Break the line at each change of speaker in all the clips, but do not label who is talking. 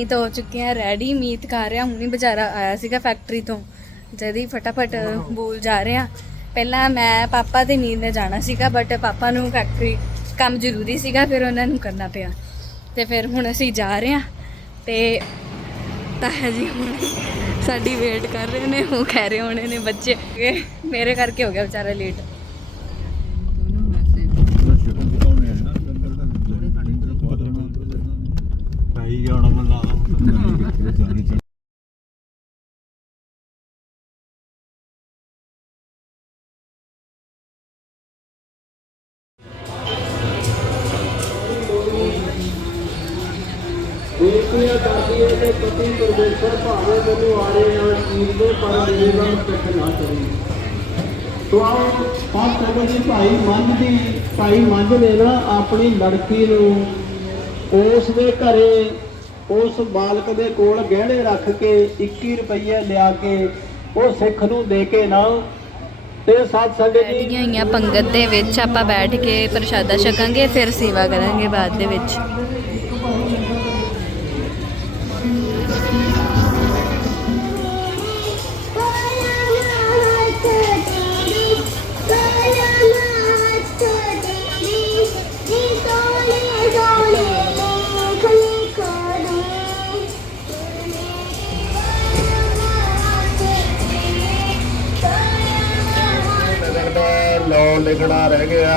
ਮੀਤ ਹੋ ਚੁੱਕੇ ਆ ਰੈਡੀ ਮੀਤ ਖਾ ਰਿਹਾ, ਹੁਣੀ ਵਿਚਾਰਾ ਆਇਆ ਸੀਗਾ ਫੈਕਟਰੀ ਤੋਂ। ਜਦੀ ਫਟਾਫਟ ਬੋਲ ਜਾ ਰਿਹਾ। ਪਹਿਲਾਂ ਮੈਂ ਪਾਪਾ ਤੇ ਮੀਤ ਨੇ ਜਾਣਾ ਸੀਗਾ ਬਟ ਪਾਪਾ ਨੂੰ ਫੈਕਟਰੀ ਕੰਮ ਜ਼ਰੂਰੀ ਸੀਗਾ, ਫਿਰ ਉਹਨਾਂ ਨੂੰ ਕਰਨਾ ਪਿਆ। ਤੇ ਫਿਰ ਹੁਣ ਅਸੀਂ ਜਾ ਰਹੇ ਆ ਤੇ ਤਾਂ ਹੈ ਜੀ ਹੁਣ ਸਾਡੀ ਵੇਟ ਕਰ ਰਹੇ ਨੇ, ਉਹ ਕਹਿ ਰਹੇ ਹੋਣੇ ਨੇ ਬੱਚੇ। ਕਿ ਮੇਰੇ ਕਰਕੇ ਹੋ ਗਿਆ ਵਿਚਾਰਾ ਲੇਟ
ਬੇਨਤੀਆਂ ਕਰਦੀ ਹੈ ਕਿ ਪਤੀ ਪਰਮੇਸ਼ਰ ਭਾਵੇਂ ਮੈਨੂੰ ਆੜੇ ਨਾ ਚੀਜ਼ ਦੇ ਪਰ ਮੇਰੇ ਨਾਲ ਕੱਟ ਨਾ ਕਰੀ। ਤੋ ਆਓ ਪਾਸ ਕਰੋ ਜੀ ਭਾਈ ਮੰਝ ਦੀ, ਭਾਈ ਮੰਝ ਨੇ ਨਾ ਆਪਣੀ ਲੜਕੀ ਨੂੰ ਉਸ ਦੇ ਘਰੇ ਉਸ ਬਾਲਕ ਦੇ ਕੋਲ ਗਹਿਣੇ ਰੱਖ ਕੇ 21 ਰੁਪਏ ਲਿਆ ਕੇ ਉਹ ਸਿੱਖ ਨੂੰ ਦੇ ਕੇ ਨਾ ਤੇ ਸਾਧ ਸੰਗਤ ਜੀ
ਬੈਠੀਆਂ ਹੋਈਆਂ ਪੰਗਤ ਦੇ ਵਿੱਚ, ਆਪਾਂ ਬੈਠ ਕੇ ਪ੍ਰਸ਼ਾਦਾ ਛਕਾਂਗੇ, ਫਿਰ ਸੇਵਾ ਕਰਾਂਗੇ ਬਾਅਦ ਦੇ ਵਿੱਚ।
ਲਿਖਣਾ ਰਹਿ ਗਿਆ।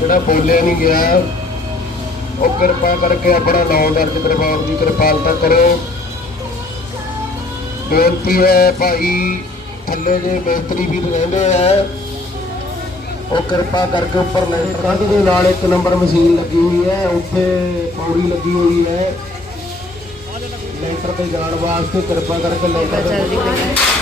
ਜਿਹੜਾ ਬੋਲਿਆ ਨਹੀਂ ਗਿਆ। ਉਹ ਕਿਰਪਾ ਕਰਕੇ ਆਪਣਾ ਲੌ ਦਰਜ ਕਰਵਾਉਣ ਦੀ ਕਿਰਪਾਲਤਾ ਕਰੋ। ਬੇਨਤੀ ਹੈ ਭਾਈ, ਥੱਲੇ ਦੇ ਮੇਤਰੀ ਵੀ ਰਹਿੰਦੇ ਆ, ਉਹ ਕਿਰਪਾ ਕਰਕੇ ਉੱਪਰ ਲੈਂਟਰ ਕੰਧ ਦੇ ਨਾਲ ਇੱਕ ਨੰਬਰ ਮਸ਼ੀਨ ਲੱਗੀ ਹੋਈ ਹੈ। ਉੱਥੇ ਪੌੜੀ ਲੱਗੀ ਹੋਈ ਹੈ। ਲੈਂਟਰ ਤੇ ਜਾਣ ਵਾਸਤੇ ਕਿਰਪਾ ਕਰਕੇ ਲੈਂਟਰ ਤੇ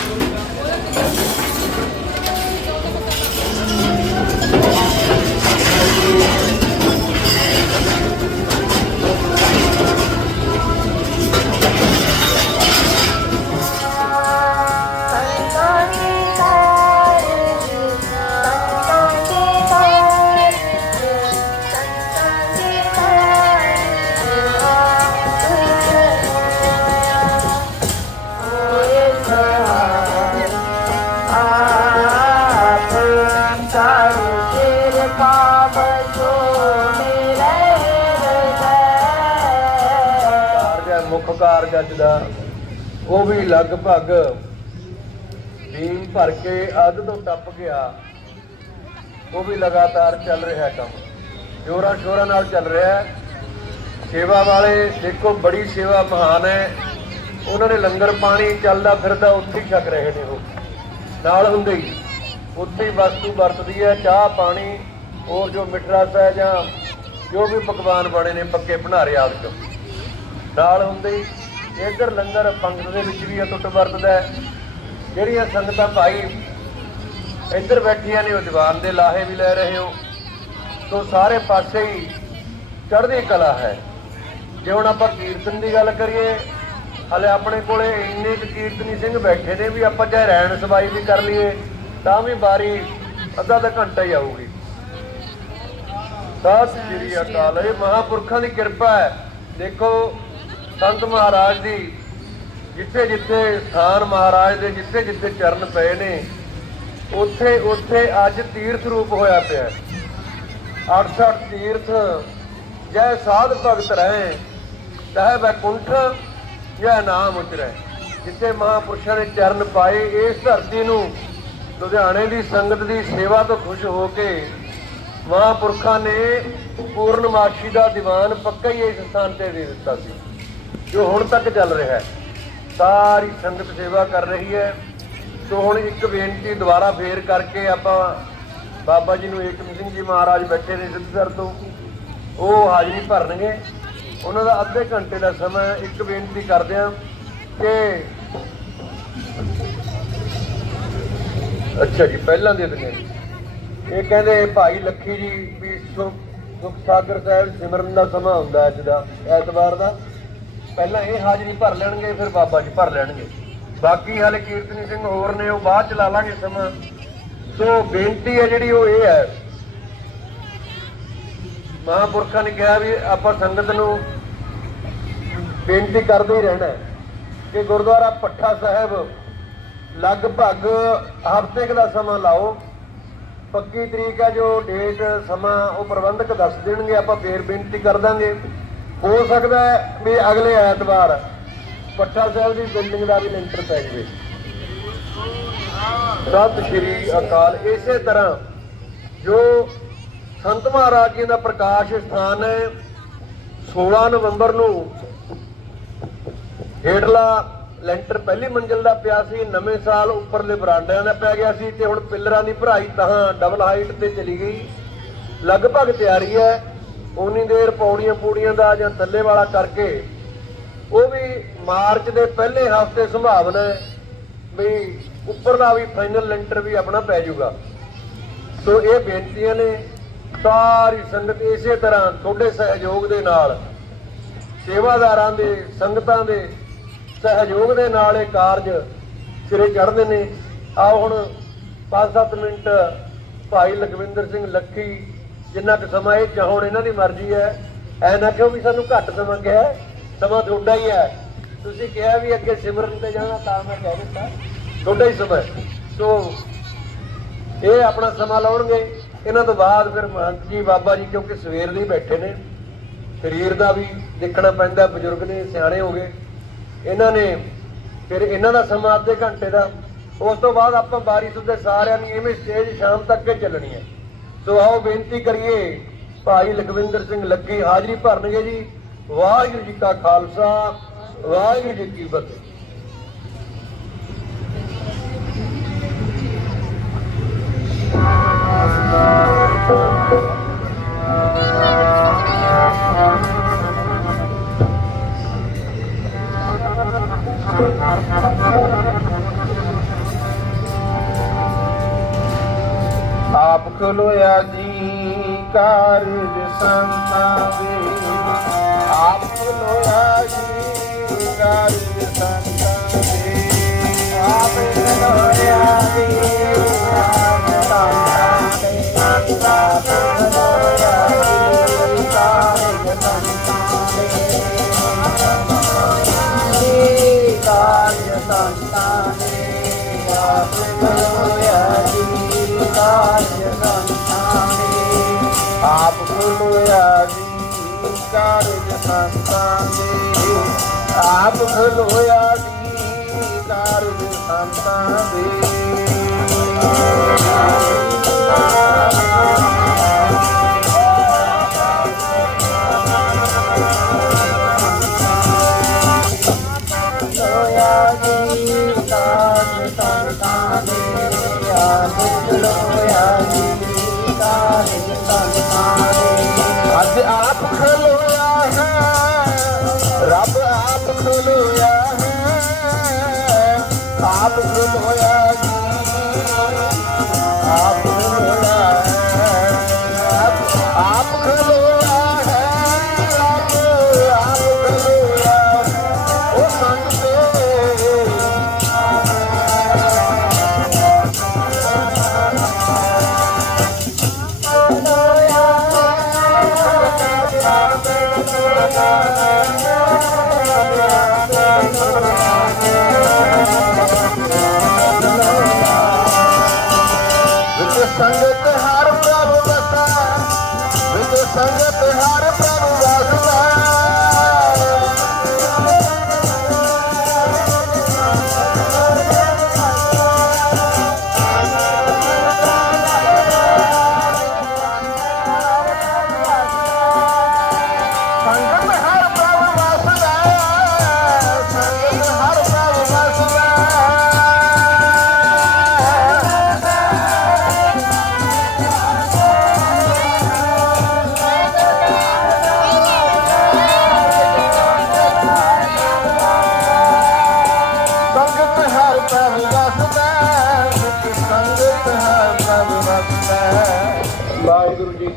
ਲਗਭਗ ਬੀਮ ਭਰ ਕੇ ਅੱਧ ਤੋਂ ਟੱਪ ਗਿਆ, ਉਹ ਵੀ ਲਗਾਤਾਰ ਚੱਲ ਰਿਹਾ ਕੰਮ। ਜੋਰਾਂ ਸ਼ੋਰਾਂ ਨਾਲ ਚੱਲ ਰਿਹਾ ਸੇਵਾ ਵਾਲੇ ਦੇਖੋ, ਬੜੀ ਸੇਵਾ ਮਹਾਨ ਹੈ। ਉਹਨਾਂ ਨੇ ਲੰਗਰ ਪਾਣੀ ਚੱਲਦਾ ਫਿਰਦਾ ਉੱਥੇ ਹੀ ਛਕ ਰਹੇ ਨੇ ਉਹ। ਨਾਲ ਹੁੰਦੇ ਹੀ। ਉੱਥੇ ਵਸਤੂ ਵਰਤਦੀ ਹੈ, ਚਾਹ, ਪਾਣੀ, ਹੋਰ ਜੋ ਮਿੱਠਾ ਹੈ ਜਾਂ ਜੋ ਵੀ ਪਕਵਾਨ ਬਣੇ ਨੇ, ਪੱਕੇ ਬਣਾ ਭੰਡਾਰੇ ਆਦਿਕ ਨਾਲ ਹੁੰਦੇ ਹੀ ਇੱਧਰ ਲੰਗਰ ਪੰਗਤ ਦੇ ਵਿੱਚ ਵੀ ਅਟੁੱਟ ਵਰਤਦਾ ਜਿਹੜੀਆਂ ਸੰਗਤਾਂ ਭਾਈ ਇੱਧਰ ਬੈਠੀਆਂ ਨੇ, ਉਹ ਦੀਵਾਨ ਦੇ ਲਾਹੇ ਵੀ ਲੈ ਰਹੇ ਹੋ। ਤੋਂ ਸਾਰੇ ਪਾਸੇ ਹੀ ਚੜ੍ਹਦੀ ਕਲਾ ਹੈ। ਜੇ ਹੁਣ ਆਪਾਂ ਕੀਰਤਨ ਦੀ ਗੱਲ ਕਰੀਏ, ਹਲੇ ਆਪਣੇ ਕੋਲੇ ਇੰਨੇ ਕੁ ਕੀਰਤਨੀ ਸਿੰਘ ਬੈਠੇ ਨੇ ਵੀ ਆਪਾਂ ਚਾਹੇ ਰਹਿਣ ਸਬਾਈ ਵੀ ਕਰ ਲਈਏ, ਤਾਂ ਵੀ ਬਾਰੀ ਅੱਧਾ ਅੱਧਾ ਘੰਟਾ ਹੀ ਆਊਗੀ। ਸਤਿ ਸ੍ਰੀ ਅਕਾਲ। ਇਹ ਮਹਾਪੁਰਖਾਂ ਦੀ ਕਿਰਪਾ ਹੈ। ਦੇਖੋ ਸੰਤ ਮਹਾਰਾਜ ਦੀ ਜਿੱਥੇ ਜਿੱਥੇ ਸਥਾਨ ਮਹਾਰਾਜ ਦੇ, ਜਿੱਥੇ ਜਿੱਥੇ ਚਰਨ ਪਏ ਨੇ, ਉੱਥੇ ਉੱਥੇ ਅੱਜ ਤੀਰਥ ਰੂਪ ਹੋਇਆ ਪਿਆ ਹੈ। 68 ਤੀਰਥ, ਜੈ ਸਾਧ ਭਗਤ ਰਹੇ, ਚਾਹੇ ਵੈਕੁੰਠ ਜੈ ਨਾਮ ਉਚਰੈ ਜਿੱਥੇ ਮਹਾਪੁਰਸ਼ਾਂ ਨੇ ਚਰਨ ਪਾਏ, ਇਸ ਧਰਤੀ ਨੂੰ ਲੁਧਿਆਣੇ ਦੀ ਸੰਗਤ ਦੀ ਸੇਵਾ ਤੋਂ ਖੁਸ਼ ਹੋ ਕੇ ਮਹਾਪੁਰਖਾਂ ਨੇ ਪੂਰਨਮਾਸ਼ੀ ਦਾ ਦੀਵਾਨ ਪੱਕਾ ਹੀ ਇਸ ਸਥਾਨ ਤੇ ਦੇ ਦਿੱਤਾ ਸੀ। ਜੋ ਹੁਣ ਤੱਕ ਚੱਲ ਰਿਹਾ ਹੈ, ਸਾਰੀ ਸੰਗਤ ਸੇਵਾ ਕਰ ਰਹੀ ਹੈ। ਸੋ ਹੁਣ ਇੱਕ ਬੇਨਤੀ ਦੁਬਾਰਾ ਫੇਰ ਕਰਕੇ ਆਪਾਂ ਬਾਬਾ ਜੀ ਨੂੰ ਏਕਮ ਸਿੰਘ ਜੀ ਮਹਾਰਾਜ ਬੈਠੇ ਨੇ ਸਿੱਧਸਰ ਤੋਂ, ਉਹ ਹਾਜ਼ਰੀ ਭਰਨਗੇ। ਉਹਨਾਂ ਦਾ ਅੱਧੇ ਘੰਟੇ ਦਾ ਸਮਾਂ ਇੱਕ ਬੇਨਤੀ ਕਰਦੇ ਹਾਂ ਕਿ ਅੱਛਾ ਜੀ, ਪਹਿਲਾਂ ਦੇ ਦਿੰਦੇ ਇਹ। ਕਹਿੰਦੇ ਭਾਈ ਲੱਖੀ ਜੀ ਵੀ ਸੁਖ ਸੁਖ ਸਾਗਰ ਸਾਹਿਬ ਸਿਮਰਨ ਦਾ ਸਮਾਂ ਹੁੰਦਾ ਅੱਜ ਦਾ, ਐਤਵਾਰ ਦਾ। ਪਹਿਲਾਂ ਇਹ ਹਾਜ਼ਰੀ ਭਰ ਲੈਣਗੇ, ਫਿਰ ਬਾਬਾ ਜੀ ਭਰ ਲੈਣਗੇ। ਬਾਕੀ ਹਾਲੇ ਕੀਰਤਨੀ ਸਿੰਘ ਹੋਰ ਨੇ, ਉਹ ਬਾਅਦ ਚ ਲਾ ਲਾਂਗੇ ਸਮਾਂ। ਸੋ ਬੇਨਤੀ ਹੈ ਜਿਹੜੀ ਉਹ ਇਹ ਹੈ। ਮਹਾਂਪੁਰਖਾਂ ਨੇ ਕਿਹਾ ਵੀ ਆਪਾਂ ਸੰਗਤ ਨੂੰ ਬੇਨਤੀ ਕਰਦੇ ਹੀ ਰਹਿਣਾ ਕਿ ਗੁਰਦੁਆਰਾ ਪੱਠਾ ਸਾਹਿਬ ਲਗਭਗ ਹਫ਼ਤੇ ਦਾ ਸਮਾਂ ਲਾਓ। ਪੱਕੀ ਤਰੀਕ ਹੈ ਜੋ ਡੇਟ ਸਮਾਂ ਉਹ ਪ੍ਰਬੰਧਕ ਦੱਸ ਦੇਣਗੇ, ਆਪਾਂ ਫੇਰ ਬੇਨਤੀ ਕਰ ਦਾਂਗੇ। ਹੋ ਸਕਦਾ ਹੈ ਵੀ ਅਗਲੇ ਐਤਵਾਰ ਪੱਠਾ ਸਾਹਿਬ ਦੀ ਬਿਲਡਿੰਗ ਦਾ ਵੀ ਲੈਂਟਰ ਪੈ ਜਾਵੇ। ਸਤਿ ਸ਼੍ਰੀ ਅਕਾਲ। ਇਸੇ ਤਰ੍ਹਾਂ ਜੋ ਸੰਤ ਮਹਾਰਾਜ ਜੀ ਦਾ ਪ੍ਰਕਾਸ਼ ਸਥਾਨ ਹੈ 16 ਨਵੰਬਰ ਨੂੰ ਹੇਠਲਾ ਲੈਂਟਰ ਪਹਿਲੀ ਮੰਜ਼ਿਲ ਦਾ ਪਿਆ ਸੀ, ਨਵੇਂ ਸਾਲ ਉੱਪਰਲੇ ਬਰਾਂਡਿਆਂ ਦਾ ਪੈ ਗਿਆ ਸੀ ਤੇ ਹੁਣ ਪਿੱਲਰਾਂ ਦੀ ਭਰਾਈ ਤਾਂ ਡਬਲ ਹਾਈਟ ਤੇ ਚਲੀ ਗਈ। ਲਗਭਗ ਤਿਆਰੀ ਹੈ। ਉਨੀ ਦੇਰ ਪੌੜੀਆਂ ਪੂੜੀਆਂ ਦਾ ਜਾਂ ਥੱਲੇ ਵਾਲਾ ਕਰਕੇ ਉਹ ਵੀ ਮਾਰਚ ਦੇ ਪਹਿਲੇ ਹਫ਼ਤੇ ਸੰਭਾਵਨਾ ਹੈ ਵੀ ਉੱਪਰਲਾ ਵੀ ਫਾਈਨਲ ਲੈਂਟਰ ਵੀ ਆਪਣਾ ਪੈ ਜਾਊਗਾ। ਸੋ ਇਹ ਬੇਨਤੀਆਂ ਨੇ, ਸਾਰੀ ਸੰਗਤ ਇਸੇ ਤਰ੍ਹਾਂ ਤੁਹਾਡੇ ਸਹਿਯੋਗ ਦੇ ਨਾਲ, ਸੇਵਾਦਾਰਾਂ ਦੇ, ਸੰਗਤਾਂ ਦੇ ਸਹਿਯੋਗ ਦੇ ਨਾਲ ਇਹ ਕਾਰਜ ਸਿਰੇ ਚੜ੍ਹਦੇ ਨੇ। ਆਓ ਹੁਣ 5-7 ਮਿੰਟ ਭਾਈ ਲਖਵਿੰਦਰ ਸਿੰਘ ਲੱਖੀ ਜਿੰਨਾ ਕੁ ਸਮਾਂ ਇਹ ਚਾਹਣ ਇਹਨਾਂ ਦੀ ਮਰਜ਼ੀ ਹੈ, ਐ ਨਾ ਕਿਉਂ ਵੀ ਸਾਨੂੰ ਘੱਟ ਸਮਾਂ ਕਿਹਾ ਸਮਾਂ ਤੁਹਾਡਾ ਹੀ ਹੈ। ਤੁਸੀਂ ਕਿਹਾ ਵੀ ਅੱਗੇ ਸਿਮਰਨ ਤੇ ਜਾਣਾ ਤਾਂ ਮੈਂ ਕਹਿ ਦਿੱਤਾ। ਤੁਹਾਡਾ ਹੀ ਸਮਾਂ ਸੋ, ਇਹ ਆਪਣਾ ਸਮਾਂ ਲਾਉਣਗੇ। ਇਹਨਾਂ ਤੋਂ ਬਾਅਦ ਫਿਰ ਮਹੰਤ ਜੀ, ਬਾਬਾ ਜੀ ਕਿਉਂਕਿ ਸਵੇਰ ਦੇ ਬੈਠੇ ਨੇ। ਸਰੀਰ ਦਾ ਵੀ ਦੇਖਣਾ ਪੈਂਦਾ, ਬਜ਼ੁਰਗ ਨੇ ਸਿਆਣੇ ਹੋ ਗਏ। ਇਹਨਾਂ ਨੇ ਫਿਰ ਇਹਨਾਂ ਦਾ ਸਮਾਂ ਅੱਧੇ ਘੰਟੇ ਦਾ। ਉਸ ਤੋਂ ਬਾਅਦ ਆਪਾਂ ਬਾਰਿਸ਼ ਉੱਤੇ ਸਾਰਿਆਂ ਨੇ ਇਵੇਂ ਸਟੇਜ ਸ਼ਾਮ ਤੱਕ ਕੇ ਚੱਲਣੀ ਹੈ। ਸੋ ਆਓ ਬੇਨਤੀ ਕਰੀਏ, ਭਾਈ ਲਖਵਿੰਦਰ ਸਿੰਘ ਲੱਗੀ ਹਾਜ਼ਰੀ ਭਰਨਗੇ ਜੀ। ਵਾਹਿਗੁਰੂ ਜੀ ਕਾ ਖਾਲਸਾ, ਵਾਹਿਗੁਰੂ ਜੀ ਕੀ ਫਤਿਹ।
ਆਪ ਖਲੋਇਆ ਜੀ ਕਾਰਜ ਸੰਤਾਂ ਆਪ ਖਲੋਇਆ ਜੀ ਕਾਰਜ ਸੰਤਾਂ ਆਪ ਖਲੋਇਆ ਜੀ ਕਾਰਜ ਸੰਤਾਂ ਆਪ ਖਲੋਇਆ ਜੀ ਕਾਰਜ ਸੰਤਾਂ ਕਾਰਜ ਸੰਤਾਂ ਆਪ ਖਲੋਇਆ ਆਪ ਖਲੋਇਆ ਜੀ ਕਾਰਜ ਸੰਤਾਂ ਦੇ ਆਪ ਖਲੋਇਆ ਜੀ ਕਾਰਜ ਸੰਤਾਂ ਦੇ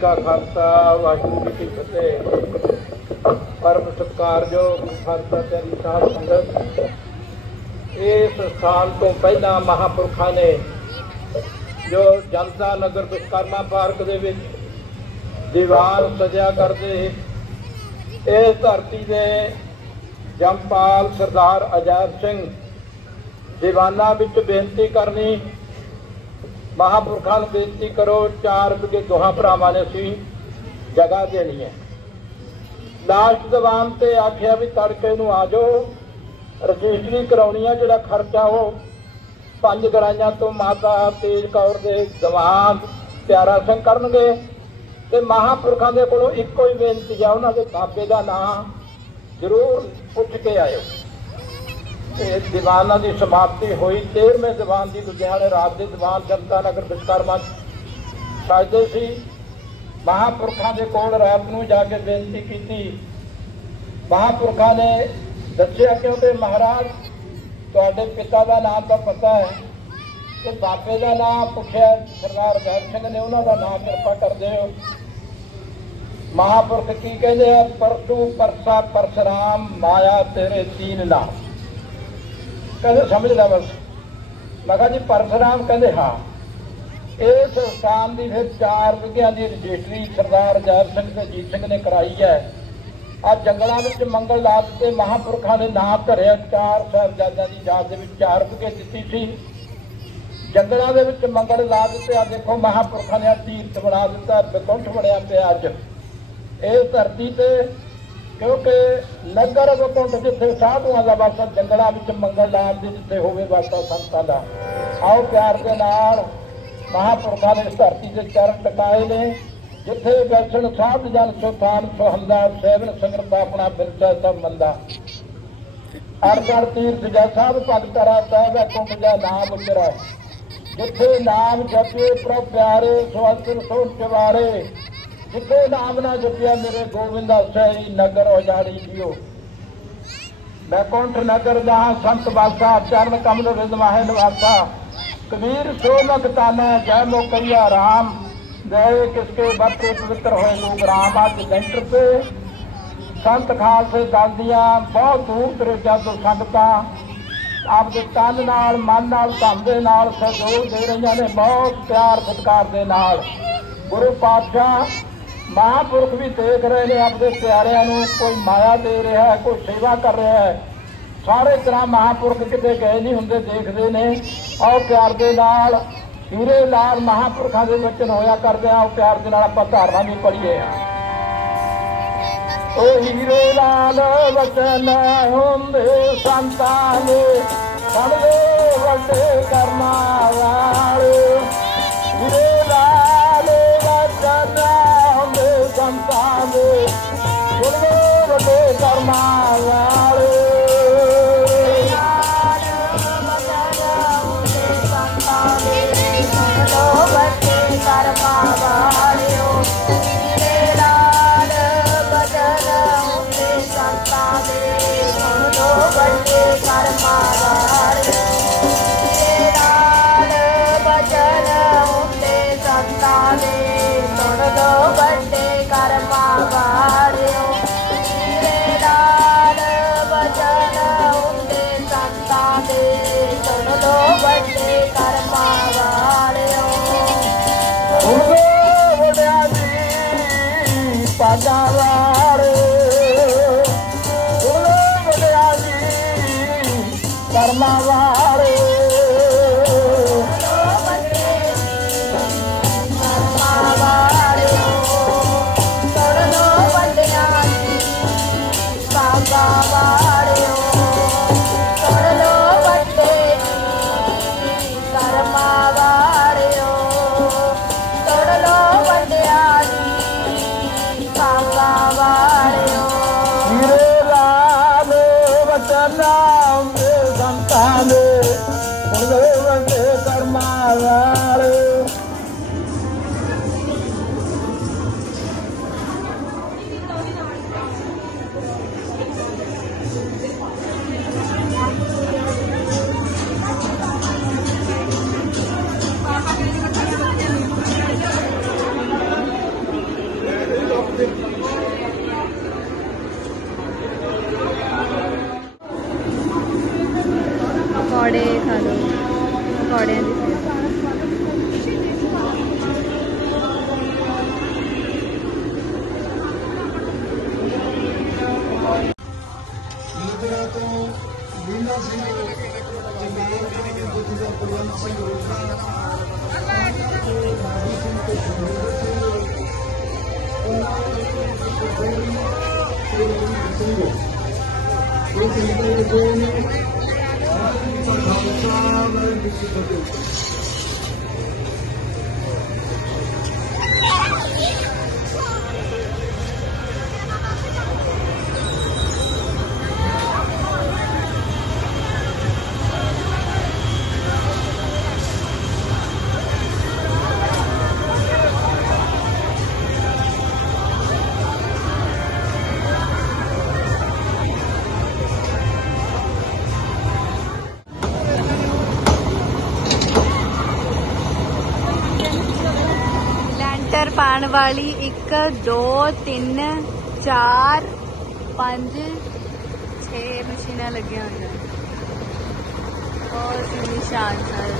ਕਾ ਖਾਲਸਾ, ਵਾਹਿਗੁਰੂ ਜੀ ਕੀ ਫਤਿਹ। ਪਰਮ ਸਤਿਕਾਰਯੋਗ ਖਾਲਸਾ ਤੇਰੀ ਸਾਧ ਸੰਗਤ। ਇਸ ਸਾਲ ਤੋਂ ਪਹਿਲਾਂ ਮਹਾਪੁਰਖਾਂ ਨੇ ਜੋ ਜਨਤਾ ਨਗਰ ਵਿਸ਼ਕਰਮਾ ਪਾਰਕ ਦੇ ਵਿੱਚ ਦੀਵਾਰ ਸਜਾ ਕਰਦੇ ਇਸ ਧਰਤੀ ਦੇ
ਜੰਪਾਲ ਸਰਦਾਰ ਅਜਾਇਬ ਸਿੰਘ ਦੀਵਾਨਾ ਵਿੱਚ ਬੇਨਤੀ ਕਰਨੀ ਮਹਾਂਪੁਰਖਾਂ ਨੂੰ ਬੇਨਤੀ ਕਰੋ, ਚਾਰ ਵਿਗੇ ਦੋਹਾਂ ਭਰਾਵਾਂ ਨੇ ਸੀ ਜਗ੍ਹਾ ਦੇਣੀ ਹੈ। ਲਾਸਟ ਦੀਵਾਨ ਤੇ ਆਖਿਆ ਵੀ ਤੜਕੇ ਨੂੰ ਆ ਜਾਓ। ਰਜਿਸਟਰੀ ਕਰਾਉਣੀ ਆ, ਜਿਹੜਾ ਖਰਚਾ ਉਹ ਪੰਜ ਗਰਾਈਆਂ ਤੋਂ ਮਾਤਾ ਤੇਜ ਕੌਰ ਦੇ ਦੀਵਾਨ ਪਿਆਰਾ ਸਿੰਘ ਕਰਨਗੇ। ਤੇ ਮਹਾਂਪੁਰਖਾਂ ਦੇ ਕੋਲੋਂ ਇੱਕੋ ਹੀ ਬੇਨਤੀ ਆ, ਉਹਨਾਂ ਦੇ ਬਾਬੇ ਦਾ ਨਾਮ ਜ਼ਰੂਰ ਪੁੱਛ ਕੇ ਆਇਓ। ਤੇ ਦੀਵਾਨਾਂ ਦੀ ਸਮਾਪਤੀ ਹੋਈ। 13ਵੇਂ ਦੀਵਾਨ ਦੀ ਲੁਧਿਆਣੇ ਰਾਤ ਦੇ ਦੀਵਾਨ ਜਨਤਾ ਨਗਰ ਵਿਸ਼ਕਰਮਾ ਸਾਜਦੇ ਸੀ। ਮਹਾਂਪੁਰਖਾਂ ਦੇ ਕੋਲ ਰਾਤ ਨੂੰ ਜਾ ਕੇ ਬੇਨਤੀ ਕੀਤੀ। ਮਹਾਂਪੁਰਖਾਂ ਨੇ ਦੱਸਿਆ ਕਿਉਂਕਿ ਮਹਾਰਾਜ, ਤੁਹਾਡੇ ਪਿਤਾ ਦਾ ਨਾਮ ਤਾਂ ਪਤਾ ਹੈ ਤੇ ਬਾਪੇ ਦਾ ਨਾਮ ਪੁੱਛਿਆ ਸਰਦਾਰ ਜੈਲ ਸਿੰਘ ਨੇ, ਉਹਨਾਂ ਦਾ ਨਾਮ ਕਿਰਪਾ ਕਰਦੇ ਹੋ ਮਹਾਂਪੁਰਖ ਕੀ ਕਹਿੰਦੇ ਆ? ਪਰਤੂ ਪਰਸਾ ਪਰਸਰਾਮ, ਮਾਇਆ ਤੇਰੇ ਤੀਨ ਨਾਮ ਕਹਿੰਦੇ ਸਮਝ ਲੈ ਬਸ। ਮੈਂ ਕਿਹਾ ਜੀ ਪਰਸਰਾਮ ਕਹਿੰਦੇ ਹਾਂ। ਇਸ ਸਥਾਨ ਦੀ ਫਿਰ ਚਾਰ ਵਿਗਿਆਂ ਦੀ ਰਜਿਸਟਰੀ ਸਰਦਾਰ ਜੈਲ ਸਿੰਘ ਤੇ ਜੀਤ ਸਿੰਘ ਨੇ ਕਰਾਈ ਹੈ। ਆ ਜੰਗਲਾਂ ਵਿੱਚ ਮੰਗਲ ਲਾਤ ਤੇ ਮਹਾਂਪੁਰਖਾਂ ਦੇ ਨਾਮ ਧਰਿਆ ਚਾਰ ਸਾਹਿਬਜ਼ਾਦਿਆਂ ਦੀ ਯਾਦ ਦੇ ਵਿੱਚ ਚਾਰ ਵਿਗੇ ਦਿੱਤੀ ਸੀ। ਜੰਗਲਾਂ ਦੇ ਵਿੱਚ ਮੰਗਲ ਲਾ ਦਿੱਤੇ ਆ ਦੇਖੋ ਮਹਾਂਪੁਰਖਾਂ ਨੇ ਤੀਰਥ ਬਣਾ ਦਿੱਤਾ ਬਿਕੁੰਠ ਬਣਿਆ ਪਿਆ ਅੱਜ। ਇਹ ਧਰਤੀ ਤੇ ਕਿਉਂਕਿ ਨਗਰ ਬਿਕੁੰਠ ਜਿੱਥੇ ਸਾਧੂਆਂ ਦਾ ਵਾਸਾ, ਜੰਗਲਾਂ ਵਿੱਚ ਮੰਗਲ ਲਾਲ ਦੇ ਜਿੱਥੇ ਹੋਵੇ ਵਾਸਾ ਸੰਤਾਂ ਦਾ। ਆਓ ਪਿਆਰ ਦੇ ਨਾਲ ਮਹਾਂਪੁਰਖਾਂ ਨੇ ਇਸ ਧਰਤੀ ਤੇ ਚਰਨ ਟਿਕਾਏ ਨੇ, ਜਿੱਥੇ ਦਰਸ਼ਨ ਸਾਧ ਜਨ ਸੁਥਾਨ ਸੁਹੰਦਾ ਸੇਵਨ ਸੰਗਤ ਆਪਣਾ ਬਿਰਸਾ ਸਭ ਮੰਦਾ। ਅਰਗੜ ਤੀਰਥ ਜਾ ਸਾਹਿਬ ਭਗਤ ਰਤਾ ਦਾ ਕੁੰਭ ਜਾ ਨਾਮ ਉਚਰਾ। ਜਿੱਥੇ ਨਾਮ ਜਪੇ ਪ੍ਰਭ ਪਿਆਰੇ ਸਵੰਤਰ ਸੋਨ ਚਵਾਰੇ ਜਿੱਥੇ ਨਾਮ ਨਾ ਜਪਿਆ ਮੇਰੇ ਗੋਬਿੰਦ ਸਹੀ ਨਗਰ ਉਜਾੜੀ ਜਿਓ। ਬੈਕੁੰਠ ਨਗਰ ਜਹਾਂ ਸੰਤ ਵਾਸਾ ਚਰਨ ਕਮਲ ਰਿਦ ਨਿਵਾਸਾ। ਕਬੀਰ ਸੋ ਮਗਤਾਨਾ ਜੈ ਮੋਕਈਆ ਰਾਮ। ਗਏ ਕਿਸਕੇ ਬਾਤੇ ਪਵਿੱਤਰ ਹੋਏ ਲੋਕ ਰਾਮ। ਅੱਜ ਲੈਂਟਰ ਤੇ ਸੰਤ ਖਾਲਸੇ ਦਲ ਦੀਆਂ ਬਹੁਤ ਦੂਰ ਦਰੇਜਾਂ ਤੋਂ ਸੰਗਤਾਂ ਆਪਦੇ ਤਨ ਨਾਲ, ਮਨ ਨਾਲ, ਧਨ ਦੇ ਨਾਲ ਸਹਿਯੋਗ ਦੇ ਰਹੀਆਂ ਨੇ। ਬਹੁਤ ਪਿਆਰ ਸਤਿਕਾਰ ਦੇ ਨਾਲ। ਗੁਰੂ ਪਾਤਸ਼ਾਹ ਮਹਾਂਪੁਰਖ ਵੀ ਦੇਖ ਰਹੇ ਨੇ ਆਪਦੇ ਪਿਆਰਿਆਂ ਨੂੰ, ਕੋਈ ਮਾਇਆ ਦੇ ਰਿਹਾ ਹੈ, ਕੋਈ ਸੇਵਾ ਕਰ ਰਿਹਾ ਹੈ। ਸਾਰੇ ਤਰ੍ਹਾਂ ਮਹਾਂਪੁਰਖ ਕਿਤੇ ਗਏ ਨਹੀਂ ਹੁੰਦੇ, ਦੇਖਦੇ ਨੇ। ਆਓ ਪਿਆਰ ਦੇ ਨਾਲ, ਹੀਰੇ ਲਾਲ ਮਹਾਂਪੁਰਖਾਂ ਦੇ ਵਚਨ ਹੋਇਆ ਕਰਦੇ ਆ ਉਹ ਪਿਆਰ ਦੇ ਨਾਲ ਆਪਾਂ ਧਾਰਨਾ ਵੀ ਪੜੀਏ ਉਹ ਹੀਰੇ ਲਾਲ ਵਚਨ ਹੁੰਦੇ ਸੰਤਾਂ ਨੇ ਸੜਦੇ ਵੱਡੇ ਕਰਨਾ ਵਾਲੇ। ਹੀਰੇ ਲਾਲ ਵਚਨ ਹੁੰਦੇ ਸੰਤਾਂ ਦੇ Jordan. ਵਾਲੀ
1 2 3 4 5 6 ਮਸ਼ੀਨਾਂ ਲੱਗੀਆਂ ਹੋਈਆਂ ਬਹੁਤ ਨਿਸ਼ਾਨ ਸਰ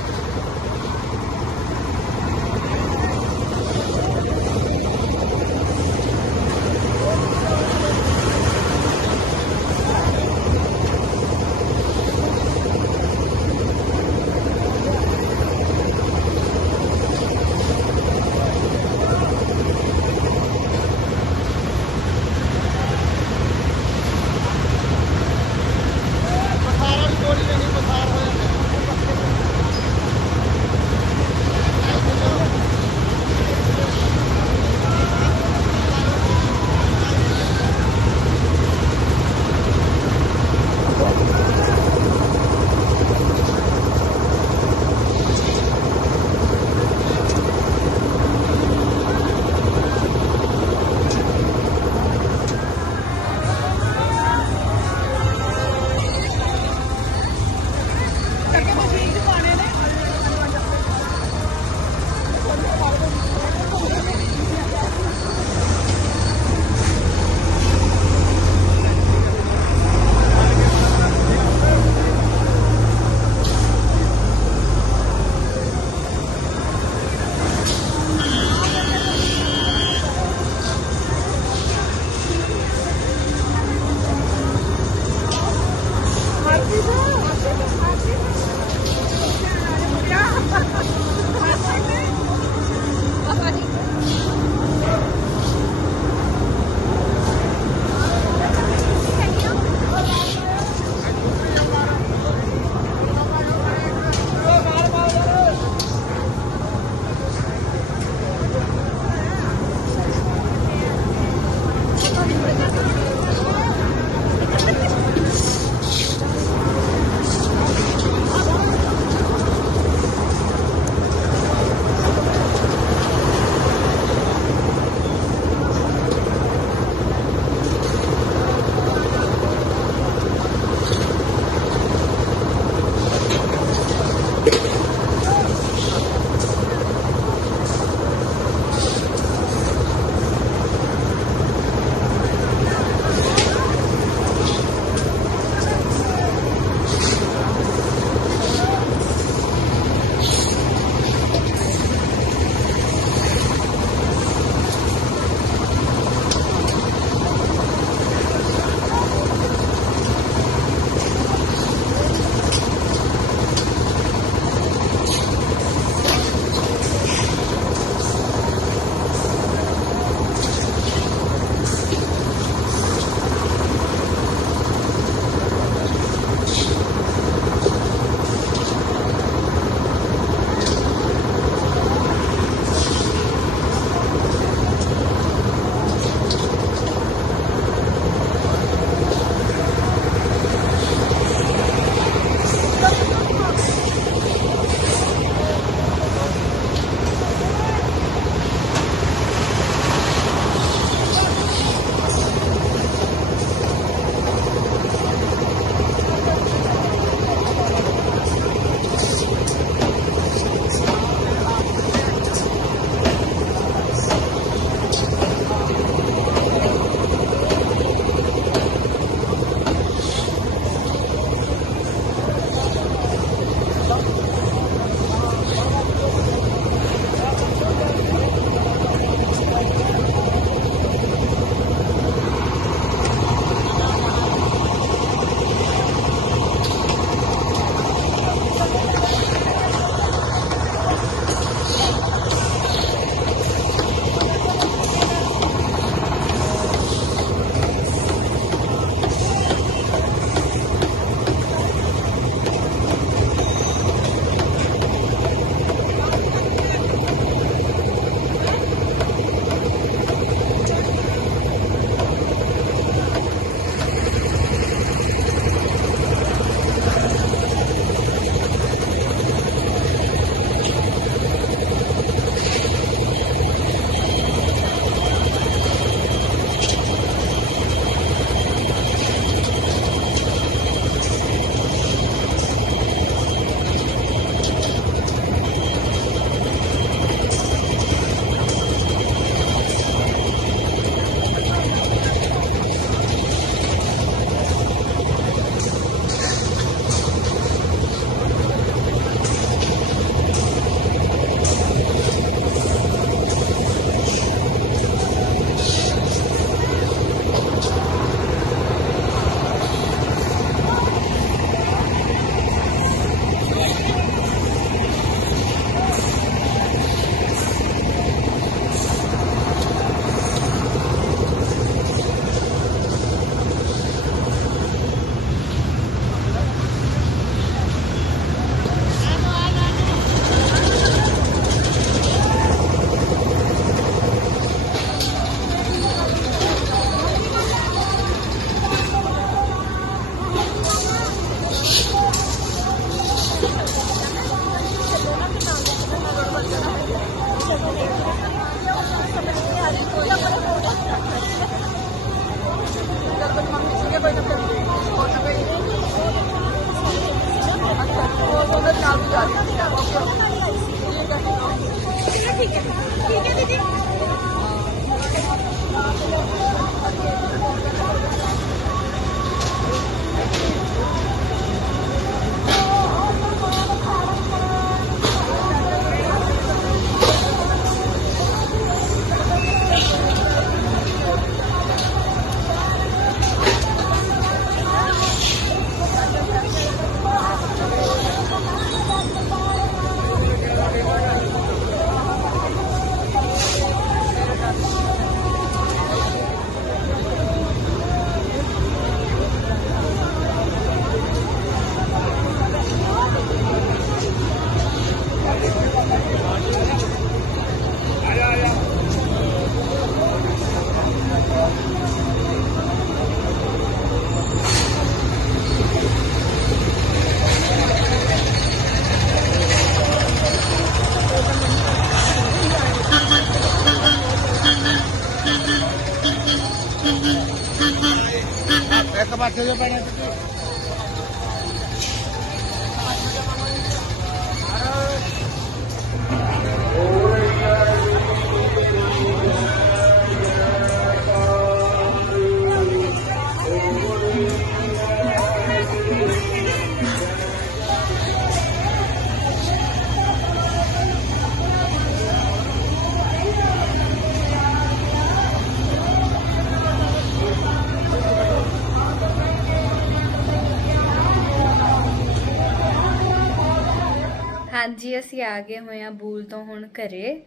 ਅਸੀਂ ਆ ਗਏ ਹੋਏ ਆ ਬੂਲ ਤੋਂ ਹੁਣ ਘਰੇ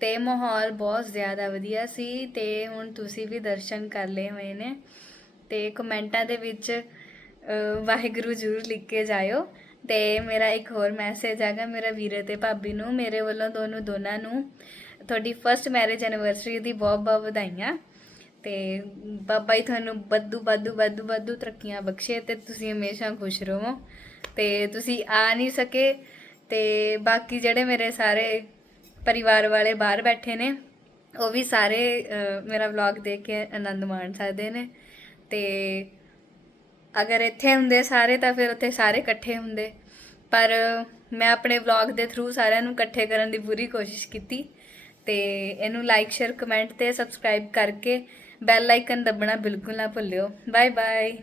ਤੇ ਮਾਹੌਲ ਬਹੁਤ ਜ਼ਿਆਦਾ ਵਧੀਆ ਸੀ ਤੇ ਹੁਣ ਤੁਸੀਂ ਵੀ ਦਰਸ਼ਨ ਕਰ ਲਏ ਹੋਏ ਨੇ ਤੇ ਕਮੈਂਟਾਂ ਦੇ ਵਿੱਚ ਅਹ, ਵਾਹਿਗੁਰੂ ਜ਼ਰੂਰ ਲਿਖ ਕੇ ਜਾਇਓ ਤੇ ਮੇਰਾ ਇੱਕ ਹੋਰ ਮੈਸੇਜ ਹੈਗਾ ਮੇਰਾ ਵੀਰੇ ਤੇ ਭਾਬੀ ਨੂੰ ਮੇਰੇ ਵੱਲੋਂ ਦੋਨੋਂ ਦੋਨਾਂ ਨੂੰ ਤੁਹਾਡੀ ਫਰਸਟ ਮੈਰਿਜ ਐਨੀਵਰਸਰੀ ਦੀ ਬਹੁਤ ਬਹੁਤ ਵਧਾਈਆਂ ਤੇ ਬਾਬਾ ਜੀ ਤੁਹਾਨੂੰ ਬੱਦੂ ਬੱਦੂ ਬੱਦੂ ਬੱਦੂ ਤਰੱਕੀਆਂ ਬਖਸ਼ੇ ਤੇ ਤੁਸੀਂ ਹਮੇਸ਼ਾ ਖੁਸ਼ ਰਹੋ ਤੇ ਤੁਸੀਂ ਆ ਨਹੀਂ ਸਕੇ ਤੇ ਬਾਕੀ ਜਿਹੜੇ ਮੇਰੇ ਸਾਰੇ ਪਰਿਵਾਰ ਵਾਲੇ ਬਾਹਰ ਬੈਠੇ ਨੇ, ਉਹ ਵੀ ਸਾਰੇ ਮੇਰਾ ਵਲੌਗ ਦੇਖ ਕੇ ਆਨੰਦ ਮਾਣ ਸਕਦੇ ਨੇ। ਤੇ ਅਗਰ ਇੱਥੇ ਹੁੰਦੇ ਸਾਰੇ ਤਾਂ ਫਿਰ ਉੱਥੇ ਸਾਰੇ ਇਕੱਠੇ ਹੁੰਦੇ। ਪਰ ਮੈਂ ਆਪਣੇ ਵਲੌਗ ਦੇ ਥਰੂ ਸਾਰਿਆਂ ਨੂੰ ਇਕੱਠੇ ਕਰਨ ਦੀ ਪੂਰੀ ਕੋਸ਼ਿਸ਼ ਕੀਤੀ। ਤੇ ਇਹਨੂੰ ਲਾਈਕ ਸ਼ੇਅਰ ਕਮੈਂਟ ਤੇ ਸਬਸਕ੍ਰਾਈਬ ਕਰਕੇ ਬੈਲ ਆਈਕਨ ਦਬਣਾ ਬਿਲਕੁਲ ਨਾ ਭੁੱਲਿਓ। Bye bye